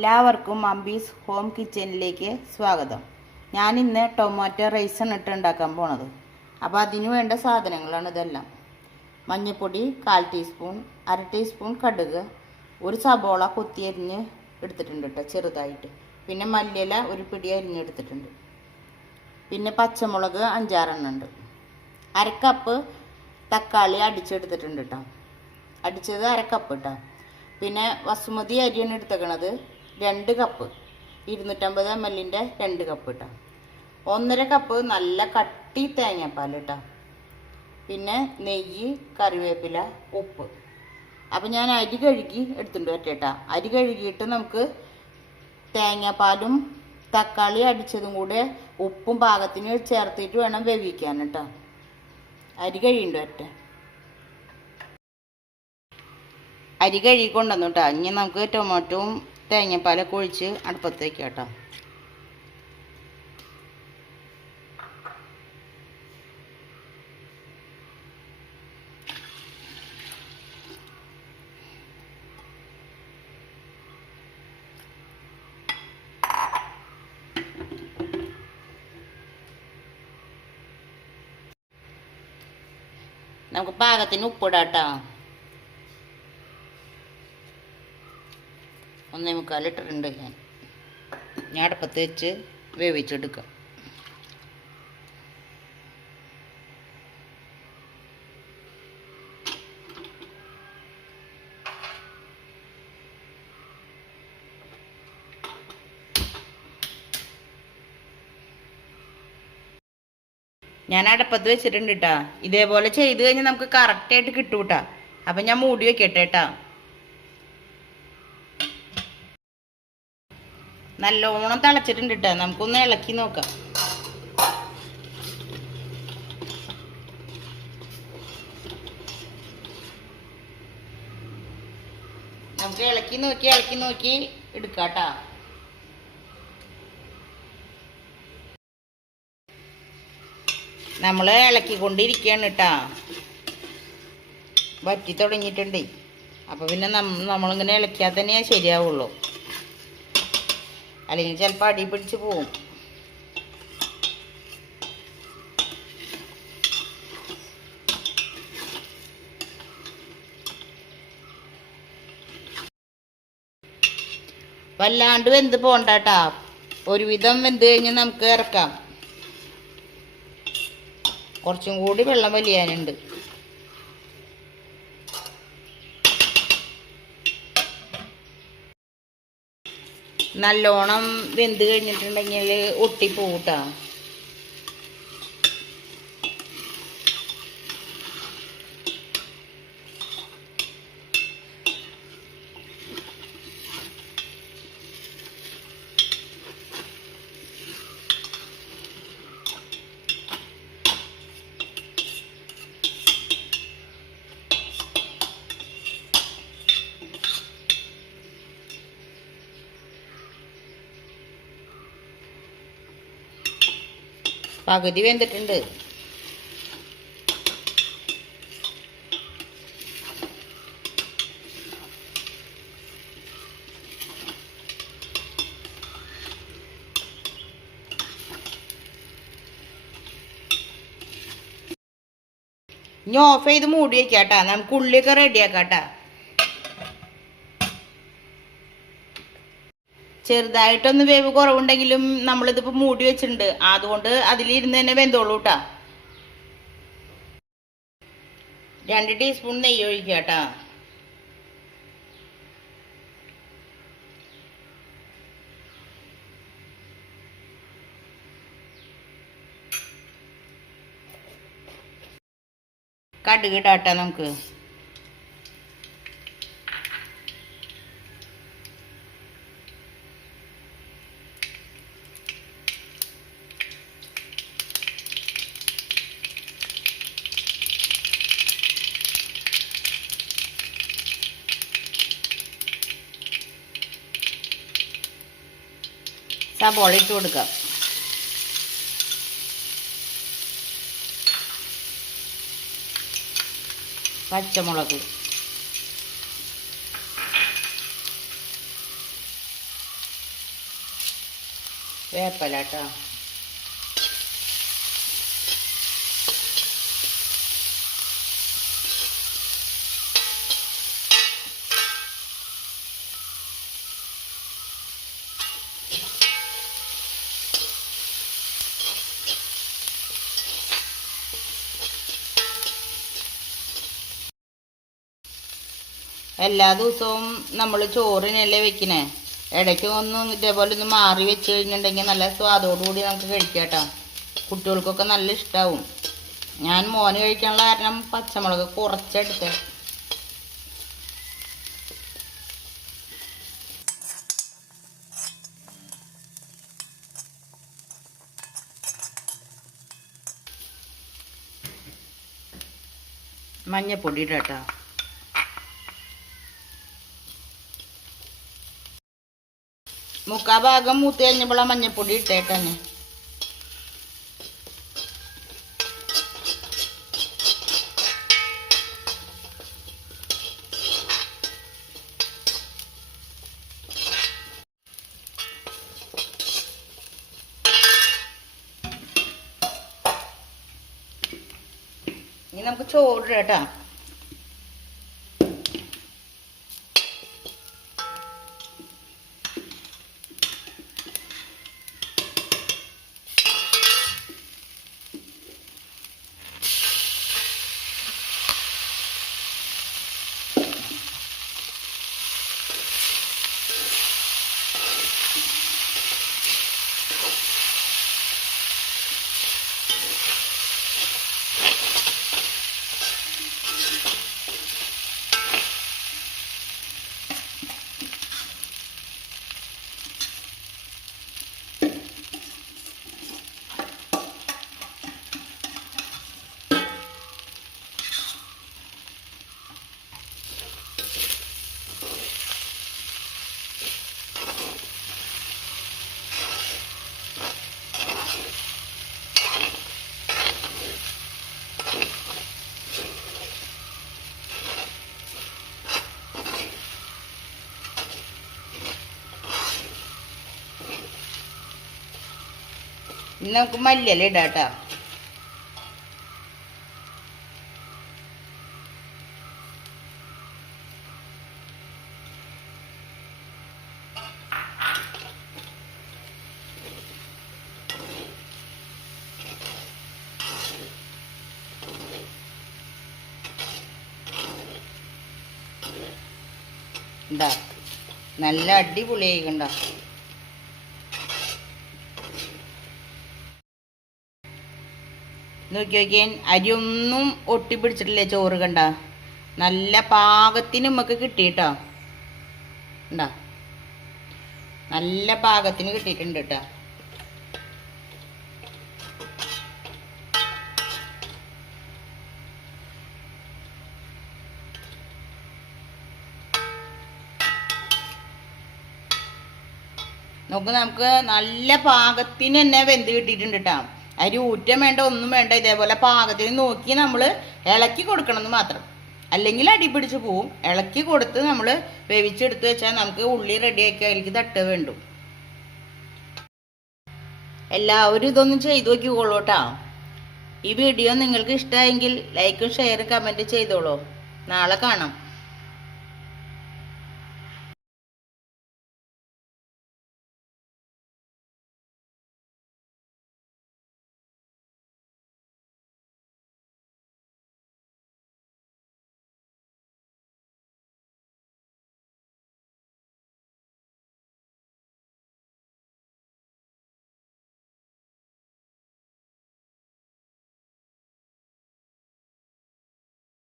എല്ലാവർക്കും അമ്പീസ് ഹോം കിച്ചണിലേക്ക് സ്വാഗതം. ഞാൻ ഇന്ന് ടൊമാറ്റോ റൈസാണ് ഉണ്ടാക്കാൻ പോണത്. അപ്പോൾ അതിന് വേണ്ട സാധനങ്ങളാണ് ഇതെല്ലാം. മഞ്ഞൾപ്പൊടി 1/4 ടീസ്പൂൺ, 1/2 ടീസ്പൂൺ കടുക്, ഒരു സബോള കൊത്തി അരിഞ്ഞ് എടുത്തിട്ടുണ്ട് കേട്ടോ ചെറുതായിട്ട്. പിന്നെ മല്ലിയില ഒരു പിടി അരിഞ്ഞെടുത്തിട്ടുണ്ട്. പിന്നെ പച്ചമുളക് 5-6 എണ്ണം ഉണ്ട്. 1/2 കപ്പ് തക്കാളി അടിച്ചെടുത്തിട്ടുണ്ട് കേട്ടോ. അടിച്ചത് 1/2 കപ്പ് കേട്ടോ. പിന്നെ വസുമതി അരിയാണ് എടുത്തേക്കണത് 2 കപ്പ്, 250 ml 2 കപ്പ് കേട്ടോ. 1.5 കപ്പ് നല്ല കട്ടി തേങ്ങാപ്പാൽ കേട്ടോ. പിന്നെ നെയ്യ്, കറിവേപ്പില, ഉപ്പ്. അപ്പം ഞാൻ അരി കഴുകി എടുത്തിട്ടുണ്ട് കേട്ടോ. അരി കഴുകിയിട്ട് നമുക്ക് തേങ്ങാപ്പാലും തക്കാളി അടിച്ചതും കൂടെ ഉപ്പും പാകത്തിന് ചേർത്തിട്ട് വേണം വേവിക്കാൻ കേട്ടോ. അരി കഴിയുണ്ട് ഒറ്റ അരി കഴുകി കൊണ്ടുവന്നു കേട്ടോ. ഇനി നമുക്ക് ടൊമാറ്റോയും തേങ്ങാപ്പാലൊക്കെ ഒഴിച്ച് അടുപ്പത്ത് വയ്ക്കാം കേട്ടോ. നമുക്ക് പാകത്തിന് ഉപ്പിടാം കേട്ടോ. 1/4 ഇട്ടിട്ടുണ്ട്. ഞാൻ അടുപ്പത്ത് വെച്ച് വേവിച്ചെടുക്കാം. ഞാൻ അടുപ്പത്ത് വെച്ചിട്ടുണ്ട് കേട്ടോ. ഇതേപോലെ ചെയ്ത് കഴിഞ്ഞാൽ നമുക്ക് കറക്റ്റായിട്ട് കിട്ടും കേട്ടോ. അപ്പം ഞാൻ മൂടി വെക്കട്ടെ കേട്ടോ. നല്ലോണം തിളച്ചിട്ടുണ്ട് കേട്ടോ. നമുക്കൊന്ന് ഇളക്കി നോക്കാം. നമുക്ക് ഇളക്കി നോക്കി എടുക്കാം കേട്ടോ. നമ്മൾ ഇളക്കിക്കൊണ്ടിരിക്കുകയാണ് കേട്ടോ. വറ്റി തുടങ്ങിയിട്ടുണ്ട്. അപ്പോൾ പിന്നെ നമ്മളിങ്ങനെ ഇളക്കിയാൽ തന്നെ ശരിയാവുള്ളൂ. അല്ലെങ്കിൽ ചിലപ്പോൾ അടി പിടിച്ച് പോവും. വല്ലാണ്ട് വെന്ത് പോണ്ടാട്ടാ. ഒരുവിധം വെന്ത് കഴിഞ്ഞ് നമുക്ക് ഇറക്കാം. കുറച്ചും കൂടി വെള്ളം വലിയാനുണ്ട്. നല്ലോണം വെന്ത് കഴിഞ്ഞിട്ടുണ്ടെങ്കിൽ ഒട്ടിപ്പോട്ടാ. പകുതി വെന്തിട്ടുണ്ട്. ഇനി ഓഫ് ചെയ്ത് മൂടി വയ്ക്കാട്ടാ. നമുക്ക് ഉള്ളിയൊക്കെ റെഡിയാക്കാട്ടാ. ചെറുതായിട്ടൊന്ന് വേവ് കുറവുണ്ടെങ്കിലും നമ്മളിതിപ്പോൾ മൂടി വെച്ചിട്ടുണ്ട്. അതുകൊണ്ട് അതിലിരുന്ന് തന്നെ വെന്തോളൂ കേട്ടാ. 2 ടീസ്പൂൺ നെയ്യ് ഒഴിക്കുക കേട്ടാ. കടുക് ഇടാട്ടാ നമുക്ക്. സബോള ഇട്ട് കൊടുക്കാം. പച്ചമുളക്, വേപ്പില കേട്ടോ. എല്ലാ ദിവസവും നമ്മൾ ചോറിനല്ലേ വെക്കണേ. ഇടയ്ക്ക് ഒന്നും ഇതേപോലെ ഒന്ന് മാറി വെച്ച് കഴിഞ്ഞിട്ടുണ്ടെങ്കിൽ നല്ല സ്വാദോടുകൂടി നമുക്ക് കഴിക്കാം കേട്ടോ. കുട്ടികൾക്കൊക്കെ നല്ല ഇഷ്ടമാവും. ഞാൻ മോന് കഴിക്കാനുള്ള കാരണം പച്ചമുളക് കുറച്ചെടുത്ത്. മഞ്ഞപ്പൊടി ഇടാം കേട്ടോ. മുക്കാ ഭാഗം മൂത്ത് കഴിഞ്ഞപ്പോൾ മഞ്ഞപ്പൊടി ഇട്ടേക്കാണ്. ഇനി നമുക്ക് ചോറ് കേട്ടോ. ഇനി നമുക്ക് മല്ലിയില ഇടാം കേട്ടോ. എന്താ നല്ല അടിപൊളിയായിക്കണ്ട. നോക്കി നോക്കിയാൽ അരിയൊന്നും ഒട്ടിപ്പിടിച്ചിട്ടില്ലേ ചോറ് കണ്ട. നല്ല പാകത്തിന് നമുക്ക് കിട്ടിയിട്ടോ. ഉണ്ടാ നല്ല പാകത്തിന് കിട്ടിയിട്ടുണ്ട് കേട്ടോ. നമുക്ക് നല്ല പാകത്തിന് തന്നെ വെന്ത് കിട്ടിയിട്ടുണ്ട് കേട്ടോ. അരി ഊറ്റം വേണ്ട, ഒന്നും വേണ്ട. ഇതേപോലെ പാകത്തിന് നോക്കി നമ്മൾ ഇളക്കി കൊടുക്കണം എന്ന് മാത്രം. അല്ലെങ്കിൽ അടി പിടിച്ച് പോവും. ഇളക്കി കൊടുത്ത് നമ്മൾ വേവിച്ചെടുത്ത് വെച്ചാൽ നമുക്ക് ഉള്ളി റെഡിയാക്കി അതിലേക്ക് തട്ട് വേണ്ടു. എല്ലാവരും ഇതൊന്നും ചെയ്തു നോക്കിക്കോളൂ കേട്ടോ. ഈ വീഡിയോ നിങ്ങൾക്ക് ഇഷ്ടമായെങ്കിൽ ലൈക്കും ഷെയറും കമൻറ്റ് ചെയ്തോളൂ. നാളെ കാണാം.